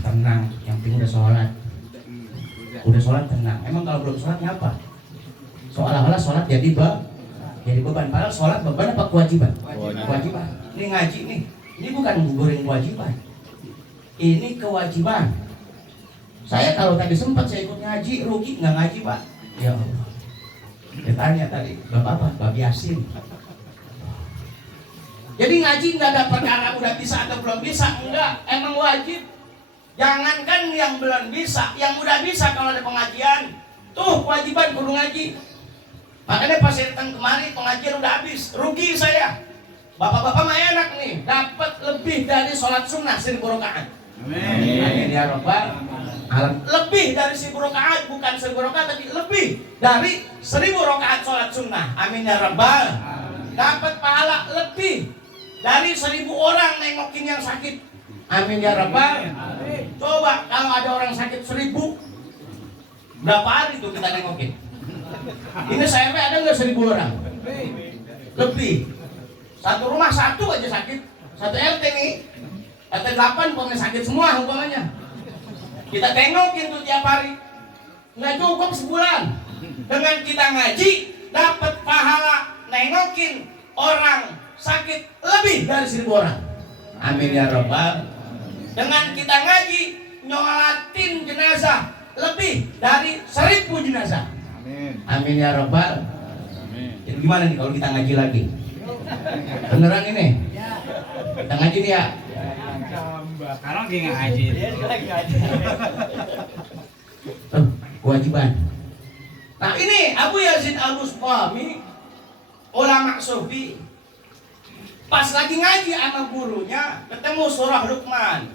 tenang, yang penting udah sholat. Udah sholat tenang. Emang kalau belum sholat ngapa? Seolah-olah sholat jadi beban. Padahal sholat beban apa kewajiban? Kewajiban. Ini ngaji nih. Ini bukan menggugurkan kewajiban. Ini kewajiban. Saya kalau tadi sempat saya ikut ngaji, rugi nggak ngaji Pak? Ya Allah. Dia tanya tadi, bab apa? Bab Yasin. Jadi ngaji nggak ada perkara udah bisa atau belum bisa, enggak. Emang wajib. Jangankan yang belum bisa, yang udah bisa kalau ada pengajian, tuh kewajiban kudu ngaji. Makanya pas saya datang kemari pengajian udah habis, rugi saya. Bapak-bapak mah enak nih, dapat lebih dari sholat sunnah 1000 rakaat. Amin ya Rabbal alamin. Lebih dari 1000 rakaat, bukan 1000 rakaat tapi lebih dari 1000 rakaat sholat sunnah. Amin ya Rabbal. Dapat pahala lebih dari 1000 orang nengokin yang sakit. Amin ya Rabbal. Coba kalau ada orang sakit 1000, berapa hari tuh kita nengokin? Ini saya ada nggak 1000 orang? Lebih. Satu rumah satu aja sakit, satu RT nih, RT 8 pokoknya sakit semua umpamanya. Kita tengokin tuh tiap hari, nggak cukup sebulan. Dengan kita ngaji dapat pahala nengokin orang sakit lebih dari 1000 orang. Amin ya Rabbal. Dengan kita ngaji nyolatin jenazah lebih dari 1000 jenazah. Amin ya Rabbal. Jadi gimana nih kalau kita ngaji lagi? Beneran ini? Kita ngaji nih ya? Sekarang dia nggak ngaji. Kewajiban. Nah ini Abu Yazid Al-Bustami, ulama sufi, pas lagi ngaji sama gurunya ketemu surah Luqman.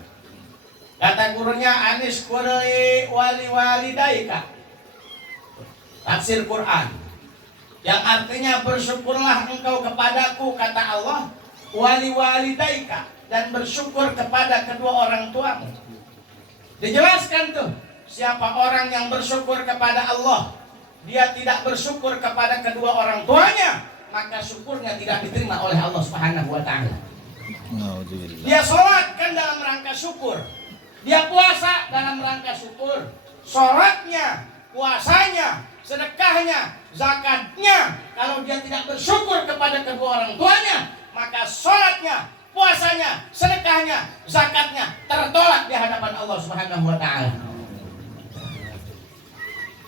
Kata gurunya, anis kurli wali daika, tafsir Quran, yang artinya bersyukurlah engkau kepadaku, kata Allah, wali daika, dan bersyukur kepada kedua orang tuamu. Dijelaskan tuh, siapa orang yang bersyukur kepada Allah, dia tidak bersyukur kepada kedua orang tuanya, maka syukurnya tidak diterima oleh Allah Subhanahu wa ta'ala. Dia sholat kan dalam rangka syukur, dia puasa dalam rangka syukur. Sholatnya, puasanya, sedekahnya, zakatnya, kalau dia tidak bersyukur kepada kedua orang tuanya, maka sholatnya, puasanya, sedekahnya, zakatnya tertolak di hadapan Allah Subhanahu wa ta'ala.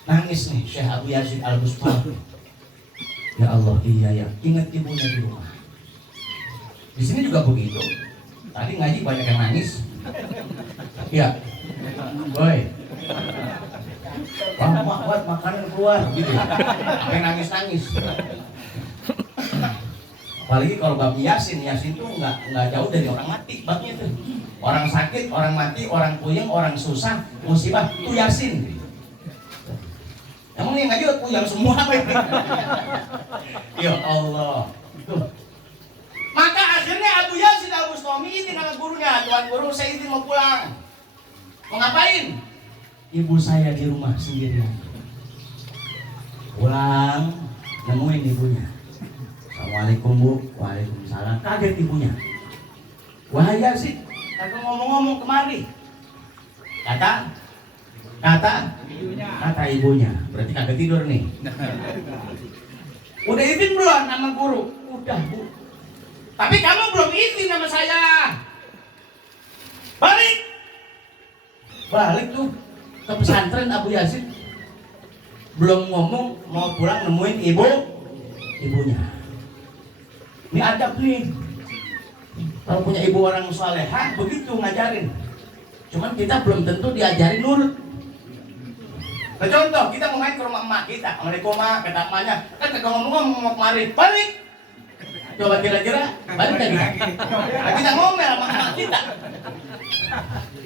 Nangis nih Syekh Abu Yazid Al-Bustami. Ya Allah, iya ya, ingat ibunya di rumah. Di sini juga begitu. Tadi ngaji banyak yang nangis. Ya, boy. Wah, buat makanan keluar gitu. Kayak nangis-nangis. Apalagi kalau bab Yasin tuh nggak jauh dari orang mati babnya tuh. Orang sakit, orang mati, orang puyeng, orang susah, musibah, itu Yasin. Emang yang ngaji puyeng semua apa ini? Ya Allah. Tuh. Maka akhirnya Abu Yazid Al-Bustami izin sama gurunya, tuan guru saya izin mau pulang. Mau ngapain? Ibu saya di rumah sendirian. Pulang, nemuin ibunya. Assalamualaikum Bu. Waalaikumsalam. Kaget ibunya. Wah Yazid, kagak ngomong-ngomong kemari. Kata ibunya. Berarti kagak tidur nih. Udah izin belum sama guru? Udah Bu. Tapi kamu belum izin sama saya. Balik tuh ke pesantren Abu Yazid. Belum ngomong mau pulang nemuin ibunya. Ini adab nih. Kalau punya ibu orang salehah begitu ngajarin. Cuman kita belum tentu diajarin nurut. Nah, contoh kita mau main ke rumah emak kita, Assalamualaikum mak, kata emaknya, kan kagak ngomong-ngomong mau kemari, balik. Coba kira-kira balik lagi. Nah, kita ngomel sama emak kita.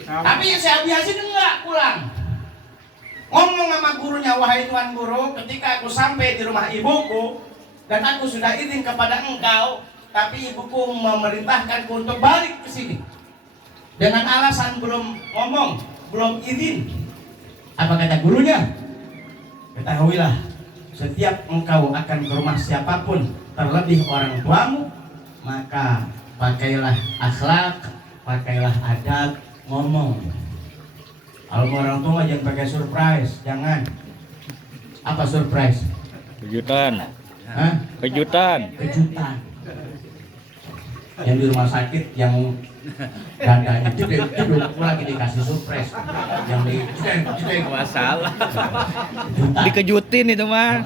Tapi si Abu Yazid enggak pulang. Ngomong sama gurunya, wahai tuan guru, ketika aku sampai di rumah ibuku dan aku sudah izin kepada engkau, tapi ibuku memerintahkanku untuk balik ke sini dengan alasan belum ngomong, belum izin. Apa kata gurunya? Ketahuilah, setiap engkau akan ke rumah siapapun, terlebih orang tuamu, maka pakailah akhlak, pakailah adab ngomong. Kalau mau orang tua jangan pakai surprise, jangan. Apa surprise? Kejutan. Hah? Kejutan. Kejutan. Yang di rumah sakit yang dadanya jedek lagi dikasih surprise. Yang di jedek Masalah. kejutan. Dikejutin itu mah.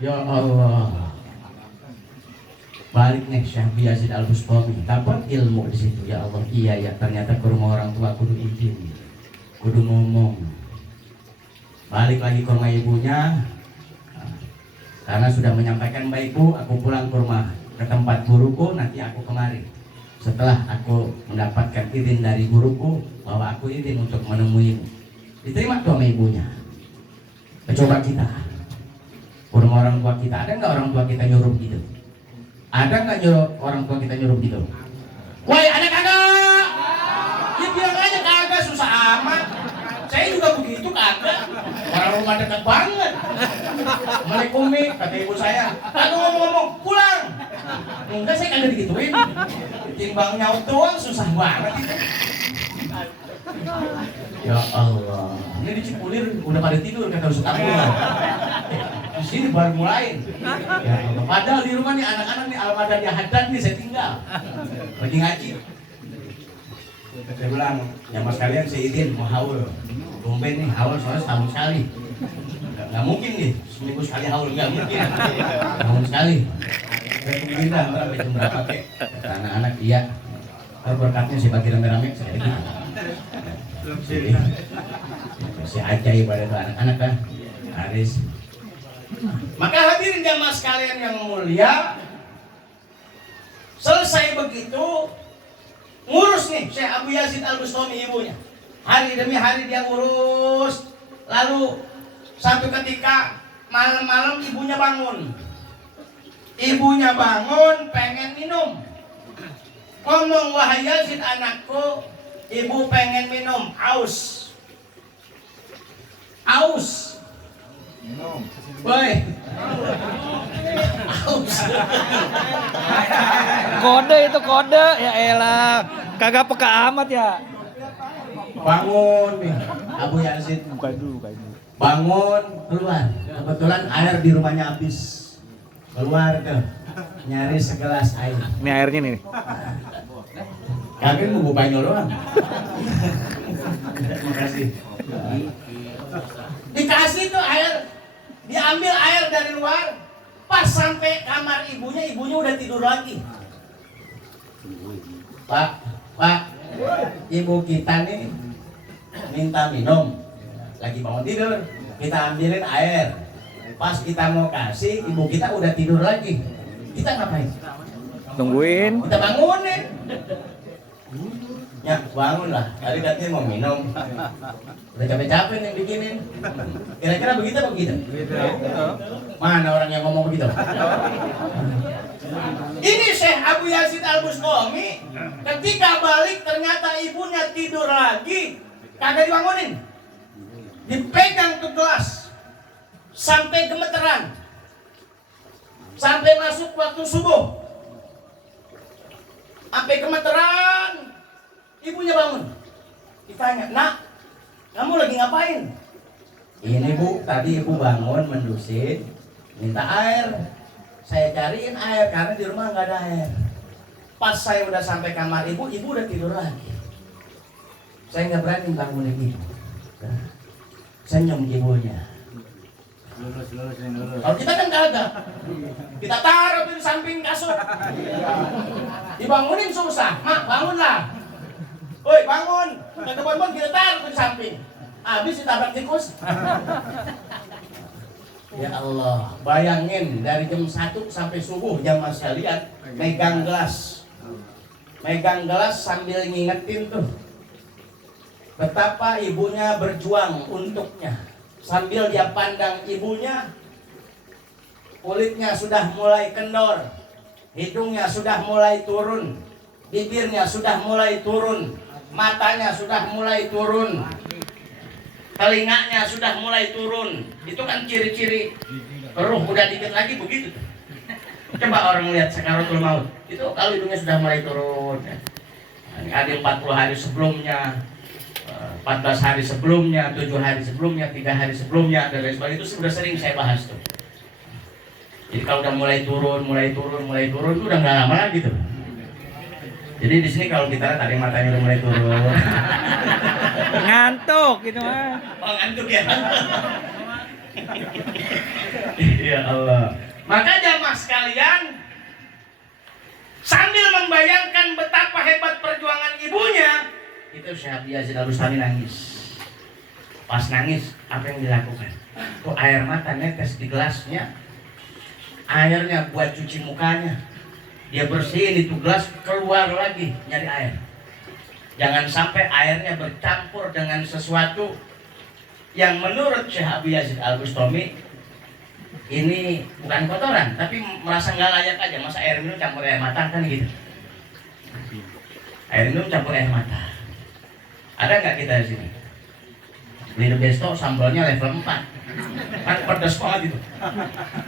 Ya Allah. Balik nih Syekh Yazid Al-Bustami, dapat ilmu di situ. Ya Allah, iya ya, ternyata ke rumah orang tua kudu izin, kudu ngomong. Balik lagi ke rumah ibunya, karena sudah menyampaikan Mbak Ibu, aku pulang ke rumah ke tempat guruku, nanti aku kemari. Setelah aku mendapatkan izin dari guruku bahwa aku izin untuk menemuimu, diterima tuh sama ibunya. Coba kita, ke rumah orang tua kita, ada nggak orang tua kita nyuruh gitu? Ada nggak nyuruh orang tua kita nyuruh gitu? Woi, ada kagak? Ya bilang aja kagak, susah amat. Saya juga begitu kagak. Orang rumah dekat banget. Assalamualaikum Mi, kata ibu saya. Aku ngomong-ngomong, pulang. Enggak, saya kagak digituin. Timbang nyaut doang susah banget itu. Ya Allah, ini di Cipulir udah pada tidur kata Ustaz Abdul. Di sini baru mulai. Ya Allah, padahal di rumah nih anak-anak nih Al-Madan di Haddad nih saya tinggal. Lagi ngaji. Saya bilang, ya mas kalian saya izin mau haul. Tumben nih haul soalnya setahun sekali. Nggak mungkin nih seminggu sekali haul, nggak mungkin. Setahun sekali. Saya tungguin dah sampai jam berapa kek. Kata anak-anak iya. Kalau berkatnya saya bagi rame-rame saya gitu. Si ajaib pada tuh anak-anak kan Haris. Maka hadirin jamaah sekalian yang mulia, selesai begitu ngurus nih Syekh Abu Yazid Al-Bustami ibunya. Hari demi hari dia ngurus. Lalu satu ketika malam-malam ibunya bangun. Ibunya bangun pengen minum. Ngomong, wahai Yazid anakku, ibu pengen minum, aus. Aus. Minum. Woi. Aus. Kode itu kode ya elah. Kagak peka amat ya. Bangun nih, Abu Yazid. Buka dulu. Bangun, keluar. Kebetulan air di rumahnya habis. Keluar tuh, nyari segelas air. Ini airnya nih. Kagak mau banyol doang. Makasih. Dikasih tuh air, diambil air dari luar, pas sampai kamar ibunya udah tidur lagi. Pak, ibu kita nih minta minum, lagi bangun tidur, kita ambilin air. Pas kita mau kasih, ibu kita udah tidur lagi. Kita ngapain? Tungguin. Kita bangunin. Ya, bangun lah. Tadi katanya mau minum. Udah capek-capek nih bikinin. Kira-kira begitu apa begitu? Mana orang yang ngomong begitu? Ini Syekh Abu Yazid Al-Bustami ketika balik ternyata ibunya tidur lagi. Kagak dibangunin. Dipegang tuh gelas sampai gemeteran. Sampai masuk waktu subuh. Sampai gemeteran. Ibunya bangun. Ditanya, "Nak, kamu lagi ngapain?" "Ini Bu, tadi ibu bangun mendusin, minta air. Saya cariin air karena di rumah nggak ada air. Pas saya udah sampai kamar ibu udah tidur lagi. Saya nggak berani bangunin ibu." Senyum ibunya. Kalau kita kan kagak. Kita taruh di samping kasur. Dibangunin susah. "Mak, bangunlah." "Woi, bangun." Kata bangun kita taruh di samping. Habis ditabrak tikus. Ya Allah, bayangin dari jam 1 sampai subuh jamaah sekalian megang gelas. Megang gelas sambil ngingetin tuh betapa ibunya berjuang untuknya. Sambil dia pandang ibunya, kulitnya sudah mulai kendor, hidungnya sudah mulai turun, bibirnya sudah mulai turun, matanya sudah mulai turun, telinganya sudah mulai turun. Itu kan ciri-ciri ruh udah dikit lagi begitu. Coba orang lihat sakaratul maut, itu kalau hidungnya sudah mulai turun. Ada 40 hari sebelumnya, 14 hari sebelumnya, 7 hari sebelumnya, 3 hari sebelumnya, dan lain sebagainya. Itu sudah sering saya bahas tuh. Jadi kalau udah mulai turun itu udah nggak lama lagi tuh. Jadi di sini kalau kita lihat tadi matanya udah mulai turun. Ngantuk gitu mah. Oh, ngantuk ya. Ya Allah. Maka jamaah sekalian, sambil membayangkan betapa hebat perjuangan ibunya, itu Syekh Abdul Yazid Al-Bustami nangis. Pas nangis, apa yang dilakukan? Tuh air mata netes di gelasnya, airnya buat cuci mukanya. Dia bersihin itu gelas, keluar lagi nyari air. Jangan sampai airnya bercampur dengan sesuatu yang menurut Syekh Abdul Yazid Al-Bustami ini bukan kotoran, tapi merasa nggak layak aja. Masa air minum campur air mata kan gitu? Air minum campur air mata. Ada nggak kita di sini? Minum besto sambalnya level 4, kan pedas banget itu.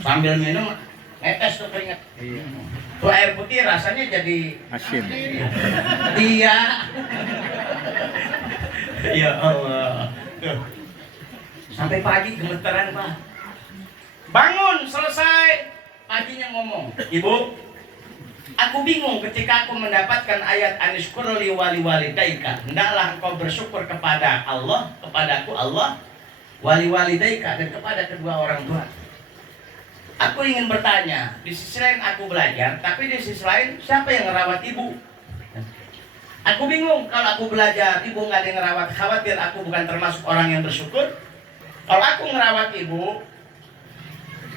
Sambil minum netes tuh keringat. Tuh air putih rasanya jadi Asin. iya. Ya Allah. Tuh. Sampai pagi gemeteran Pak. Bangun selesai paginya ngomong, Ibu, aku bingung ketika aku mendapatkan ayat anishkurli wali walidaika. Hendaklah engkau bersyukur kepada Allah, kepadaku Allah, wali walidaika, dan kepada kedua orang tua. Aku ingin bertanya, di sisi lain aku belajar, tapi di sisi lain siapa yang ngerawat ibu? Aku bingung, kalau aku belajar, ibu nggak ada yang ngerawat, khawatir aku bukan termasuk orang yang bersyukur. Kalau aku ngerawat ibu,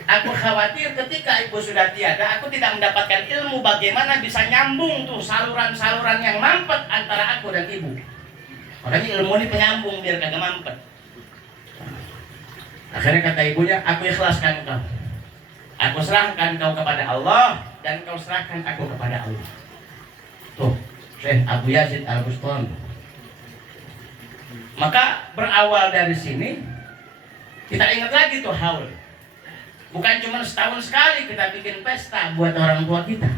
aku khawatir ketika ibu sudah tiada, aku tidak mendapatkan ilmu bagaimana bisa nyambung tuh saluran-saluran yang mampet antara aku dan ibu. Makanya ilmu ini penyambung biar kagak mampet. Akhirnya kata ibunya, aku ikhlaskan kau. Aku serahkan kau kepada Allah dan kau serahkan aku kepada Allah. Tuh, Syekh Abdul Yazid Al-Bustami. Maka berawal dari sini, kita ingat lagi tuh haul. Bukan cuma setahun sekali kita bikin pesta buat orang tua kita.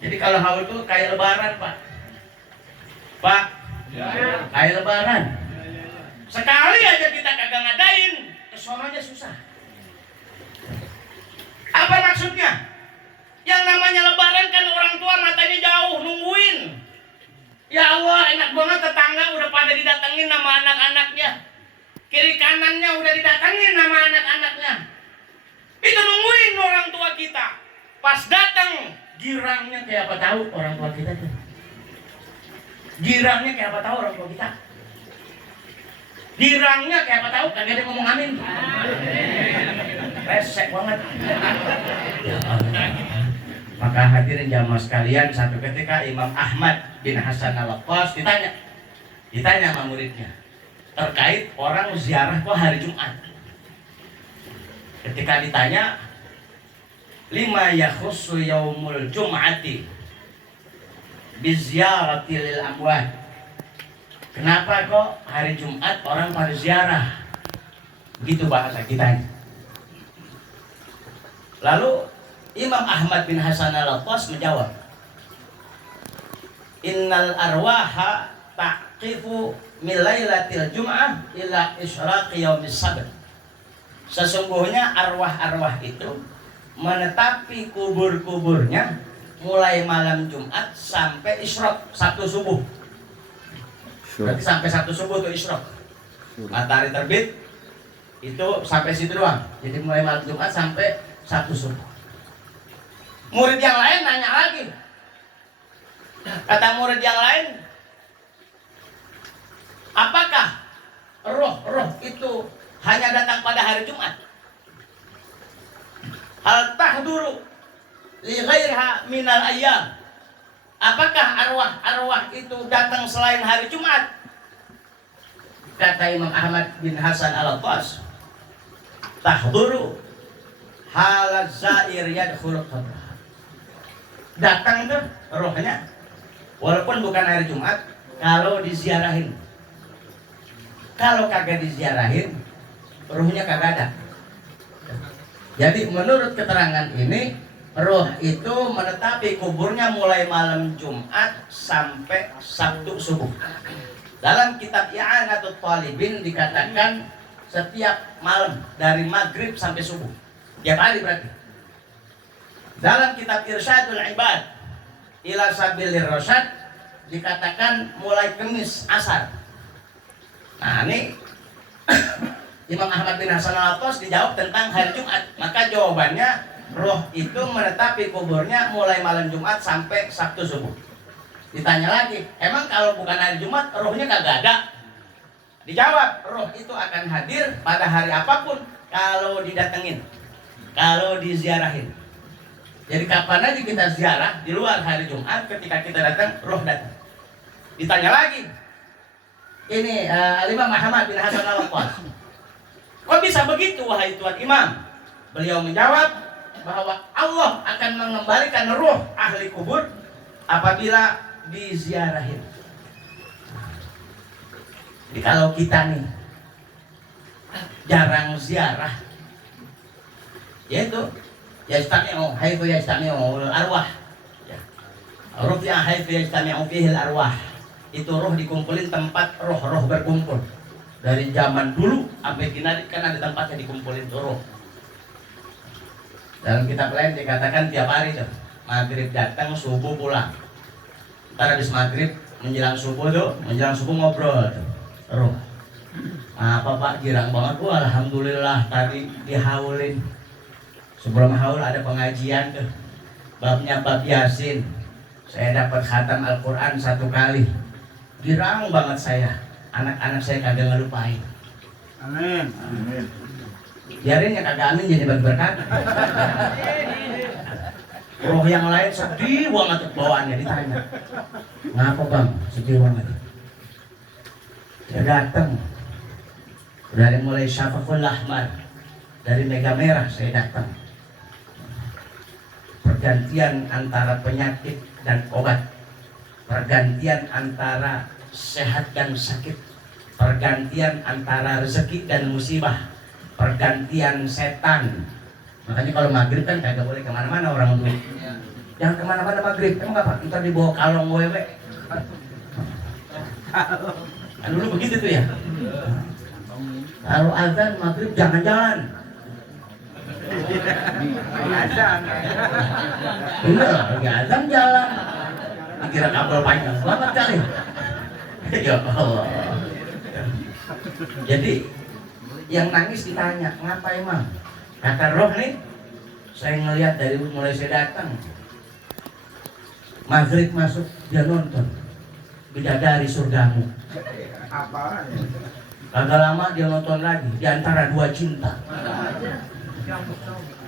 Jadi kalau haul itu kayak lebaran Pak. Pak, kayak lebaran. Sekali aja kita kagak ngadain, kesononya susah. Apa maksudnya? Yang namanya lebaran kan orang tua matanya jauh nungguin. Ya Allah, enak banget tetangga udah pada didatengin nama anak-anaknya. Kiri kanannya udah didatengin nama anak-anaknya. Itu nungguin orang tua kita. Pas datang, girangnya kayak apa tahu orang tua kita tuh. Girangnya kayak apa tahu orang tua kita. Girangnya kayak apa tahu, kagak ada ngomong amin. Resek banget. Maka hadirin jamaah sekalian, satu ketika Imam Ahmad bin Hasan Al-Qas ditanya sama muridnya terkait orang ziarah kok hari Jumat. Ketika ditanya, lima yakhussu yaumul jum'ati biziarati lil amwat. Kenapa kok hari Jumat orang pada ziarah? Begitu bahasa kitanya. Lalu Imam Ahmad bin Hasan Al-Qas menjawab, innal arwaha taqifu min lailatil jum'ah ila isyraqi yaumis sabt. Sesungguhnya arwah-arwah itu menetapi kubur-kuburnya mulai malam Jumat sampai isyraq, Sabtu subuh. Berarti sampai Sabtu subuh itu isyraq. Matahari terbit itu sampai situ doang. Jadi mulai malam Jumat sampai Sabtu subuh. Murid yang lain nanya lagi. Kata murid yang lain, apakah roh-roh itu hanya datang pada hari Jumat? Hal tahduru li ghairiha minal ayyam. Apakah arwah-arwah itu datang selain hari Jumat? Kata Imam Ahmad bin Hasan Al-Qas, tahduru halaz zair yadkhulu qabr. Datang tuh rohnya walaupun bukan hari Jumat kalau diziarahin. Kalau kagak diziarahin, rohnya kagak ada. Jadi menurut keterangan ini, roh itu menetapi kuburnya mulai malam Jumat sampai Sabtu subuh. Dalam kitab I'anatul Talibin dikatakan setiap malam dari maghrib sampai subuh. Tiap hari berarti. Dalam kitab Irsyadul Ibad ila Sabilir Rasyad dikatakan mulai Kamis asar. Nah ini Imam Ahmad bin Hasan Al-Attas dijawab tentang hari Jumat. Maka jawabannya roh itu menetapi kuburnya mulai malam Jumat sampai Sabtu subuh. Ditanya lagi, emang kalau bukan hari Jumat rohnya kagak ada? Dijawab, roh itu akan hadir pada hari apapun kalau didatengin, kalau diziarahin. Jadi kapan aja kita ziarah di luar hari Jumat, ketika kita datang, roh datang. Ditanya lagi, ini Imam Ahmad bin Hasan Al-Attas, kok bisa begitu wahai Tuan Imam? Beliau menjawab bahwa Allah akan mengembalikan roh ahli kubur apabila diziarahin. Jadi kalau kita nih jarang ziarah, yaitu yastami'u haitsu yastami'u arwah. Ya. Rufi'a haitsu yastami'u fihi arwah. Itu roh dikumpulin tempat roh-roh berkumpul. Dari zaman dulu sampai kini kan ada tempatnya dikumpulin tuh roh. Dalam kitab lain dikatakan tiap hari tuh, maghrib datang, subuh pulang. Ntar habis maghrib menjelang subuh ngobrol tuh, roh. Apa Pak, girang banget. Wah, alhamdulillah tadi dihaulin. Sebelum haul ada pengajian tuh, babnya bab Yasin. Saya dapat khatam Al-Quran 1 kali. Girang banget saya. Anak-anak saya kagak ngelupain. Amin. Amin. Biarin yang kagak amin jadi bagi berkat. Roh yang lain sedih banget bawaannya, ditanya, ngapa bang sedih banget? Dia datang dari mulai Syafaqul Ahmar, dari Mega Merah saya datang. Pergantian antara penyakit dan obat, pergantian antara sehat dan sakit, pergantian antara rezeki dan musibah, pergantian setan. Makanya kalau maghrib kan kagak boleh kemana-mana orang dulu. Jangan kemana-mana maghrib. Emang apa? Ntar dibawa kalong wewe. Kan dulu begitu tuh ya. Kalau azan maghrib jangan jalan. Azan. Iya, lagi azan jalan. Dikira kabel panjang banget kali. Ya Allah. Jadi yang nangis ditanya, ngapa emang? Kata roh nih, saya ngelihat dari mulai saya datang, maghrib masuk dia nonton Bidadari Surgamu. Apa? Kagak lama dia nonton lagi Di Antara Dua Cinta.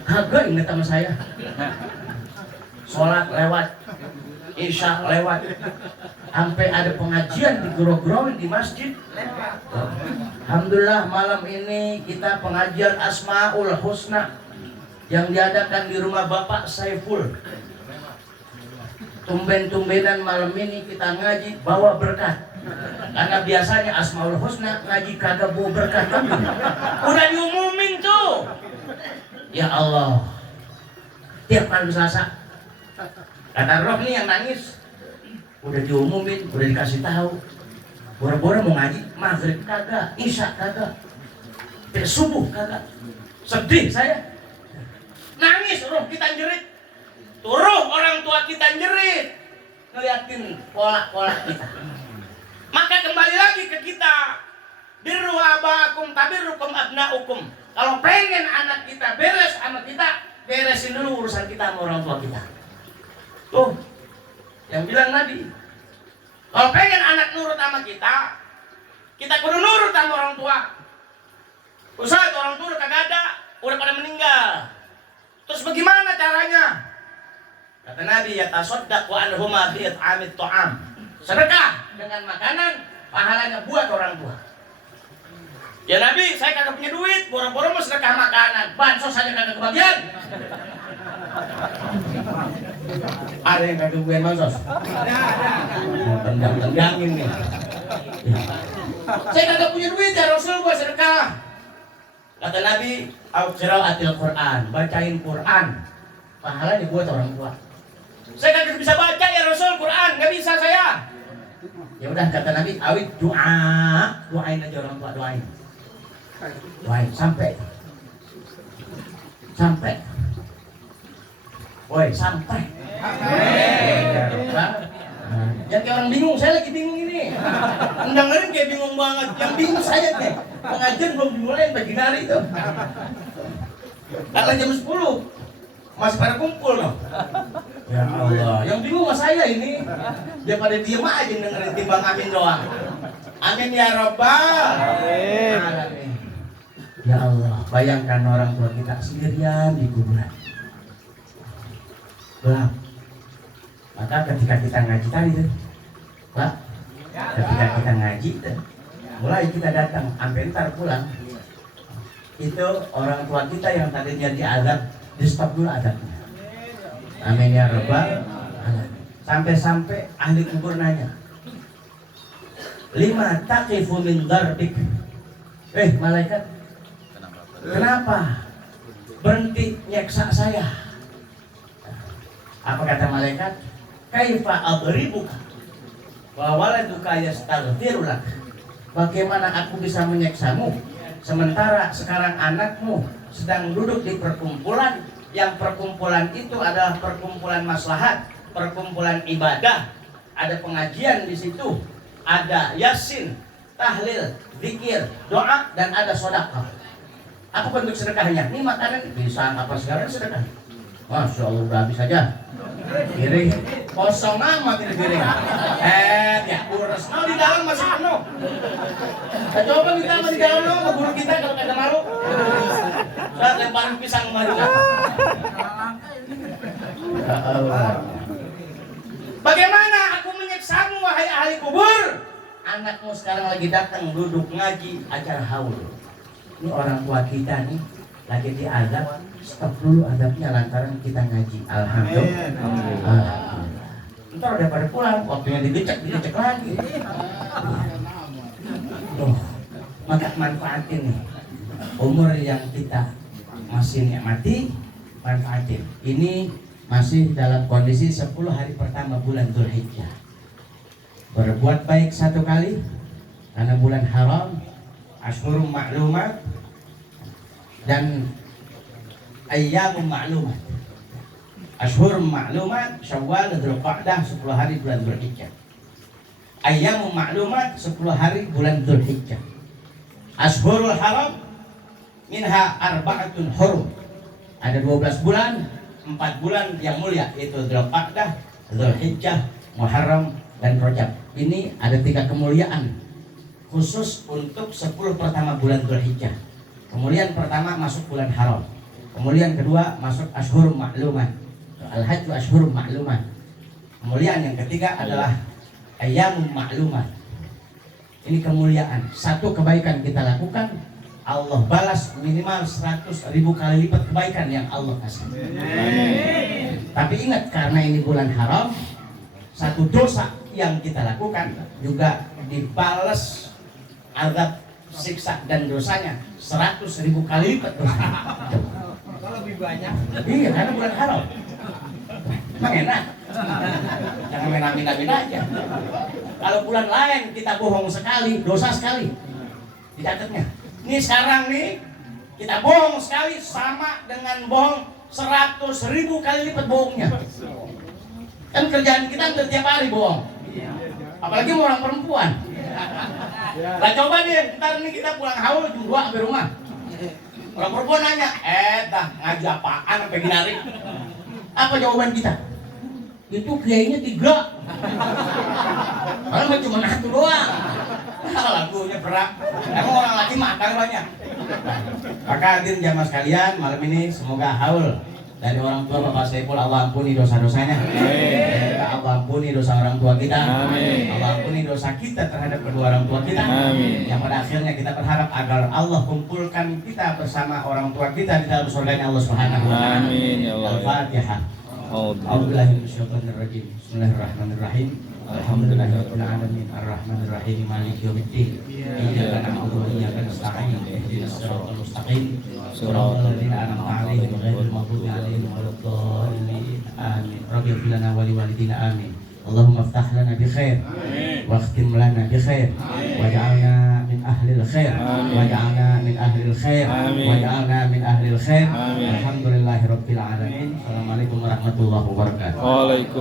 Kagak inget sama saya. Sholat lewat, Isya lewat, sampai ada pengajian digerok-gerokin di masjid. Alhamdulillah malam ini kita pengajian Asmaul Husna yang diadakan di rumah Bapak Saiful. Tumben-tumbenan malam ini kita ngaji bawa berkat. Karena biasanya Asmaul Husna ngaji kagak bawa berkat. Udah diumumin tuh. Ya Allah. Tiap malam Selasa. Kata roh nih yang nangis. Udah diumumin, udah dikasih tahu. Bora-bora mau ngaji, maghrib kagak, isya kagak, subuh kagak. Sedih saya. Nangis, roh kita jerit. Turuh orang tua kita jerit. Ngeliatin pola-pola kita. Maka kembali lagi ke kita. Birru abakum tabirrukum abnaukum. Kalau pengen anak kita beres sama kita, beresin dulu urusan kita sama orang tua kita. Tuh, yang bilang Nabi. Kalau pengen anak nurut sama kita kudu nurut sama orang tua. Ustaz, orang tua udah kagak ada, udah pada meninggal. Terus bagaimana caranya? Kata Nabi, yatasaddaq wa anhuma bi it'amit ta'am. Sedekah dengan makanan, pahalanya buat orang tua. Ya Nabi, saya kagak punya duit, boro-boro mau sedekah makanan, bansos saja kagak kebagian. Ada yang kagak kebagian bansos? Tendang-tendangin nih. Saya kagak punya duit ya Rasul, gua sedekah. Kata Nabi, qiraatil Quran, bacain Quran. Pahalanya buat orang tua. Saya kagak bisa baca ya Rasul Quran, nggak bisa saya. Ya udah kata Nabi, awit doain aja orang tua, doain sampai. Woi, sampai. Jadi orang bingung, saya lagi bingung ini. Dengerin kayak bingung banget. Yang bingung saya deh. Pengajian belum dimulai pagi hari itu. Karena jam 10 masih pada kumpul loh. Ya Allah, yang bingung sama saya ini. Dia pada diem aja dengerin timbang amin doang. Amin ya Rabbal Alamin. Ya Allah, bayangkan orang tua kita sendirian di kuburan. Gelap. Maka ketika kita ngaji tadi tuh, Pak, ketika kita ngaji tuh, mulai kita datang, sampai ntar pulang, itu orang tua kita yang tadinya diazab, di stop dulu azabnya. Amin ya Rabbal Alamin. Sampai-sampai ahli kubur nanya, lima taqifu min darbik. Malaikat, kenapa berhenti nyeksa saya? Apa kata malaikat? Kaifa adribuka wa waladuka yastaghfiru lak. Bagaimana aku bisa menyeksamu sementara sekarang anakmu sedang duduk di perkumpulan yang perkumpulan itu adalah perkumpulan maslahat, perkumpulan ibadah, ada pengajian di situ, ada yasin, tahlil, zikir, doa, dan ada sedekah. Apa bentuk sedekahnya? Ini makanan bisa apa segala sedekah. Masya Allah, udah habis aja. Piring kosong amat ini piring. Ya urus. Mau di dalam masih penuh. Coba kita sama di dalam dong, keburu kita kalau kagak malu. Udah lemparin pisang kemarin. Ya Allah. Bagaimana aku menyeksamu wahai ahli kubur? Anakmu sekarang lagi datang duduk ngaji acara haul. Ini orang tua kita nih lagi diazab, stop dulu azabnya lantaran kita ngaji. Alhamdulillah. Ntar udah pada pulang, waktunya digecek lagi. Maka manfaatin nih umur yang kita masih nikmati, manfaatin. Ini masih dalam kondisi 10 hari pertama bulan Dzulhijjah. Berbuat baik 1 kali karena bulan haram, ashhurum ma'lumat, dan ayyamun ma'lumat. Ashhurum ma'lumat, Syawal, Dzulqa'dah, 10 hari bulan Dzulhijjah. Ayyamun ma'lumat, 10 hari bulan Dzulhijjah. Ashhurul haram minha arba'atun hurum. Ada 12 bulan, 4 bulan yang mulia, yaitu Dzulqa'dah, Dzulhijjah, Muharram, dan Rajab. Ini ada 3 kemuliaan khusus untuk 10 pertama bulan Dzulhijjah. Kemuliaan pertama masuk bulan haram. Kemuliaan kedua masuk ashhurum ma'lumat. Al-hajju ashhurum ma'lumat. Kemuliaan yang ketiga adalah ayyamun ma'lumat. Ini kemuliaan. 1 kebaikan kita lakukan, Allah balas minimal 100.000 kali lipat kebaikan yang Allah kasih. Tapi ingat, karena ini bulan haram, 1 dosa yang kita lakukan juga dibalas azab, siksa dan dosanya 100.000 kali lipat dosanya. Lebih banyak. Iya, karena bulan haram. Emang enak. Jangan main amin-amin aja. Kalau bulan lain kita bohong sekali, dosa sekali. Dicatatnya. Ini sekarang nih kita bohong sekali sama dengan bohong 100.000 kali lipat bohongnya. Kan kerjaan kita hampir tiap hari bohong. Apalagi orang perempuan. Lah coba deh, ntar nih kita pulang haul jam 2 sampai rumah. Orang perempuan nanya, dah ngaji apaan sampai gini? Apa jawaban kita? Itu kiainya 3. Malah cuma 1 doang. Lagunya berat. Emang orang lagi makan banyak. Maka hadirin jamaah sekalian, malam ini semoga haul dari orang tua Bapak Saiful, Allah ampuni dosa-dosanya. Allah ampuni dosa orang tua kita. Amin. Allah ampuni dosa kita terhadap kedua orang tua kita. Amin. Yang pada akhirnya kita berharap agar Allah kumpulkan kita bersama orang tua kita di dalam surganya Allah Subhanahu wa taala. Amin ya Allah. Al-Fatihah. A'udzubillahi minasyaitonir rajim. Bismillahirrahmanirrahim. Alhamdulillahirabbil alamin arrahmanir rahim maliki yaumiddin. Iyyaka na'budu wa iyyaka nasta'in. Ihdinas siratal mustaqim. Shiratal ladzina an'amta 'alaihim ghairil maghdubi 'alaihim waladdallin. Amin. Rabbi ighfir lana wa liwalidina amin. Allahumma aftah lana bi khair wa akhtim lana bi khair waj'alna min ahlil khair waj'alna min ahlil khair waj'alna min ahlil khair. Alhamdulillahirabbil alamin. Assalamualaikum warahmatullahi wabarakatuh. Waalaikumsalam.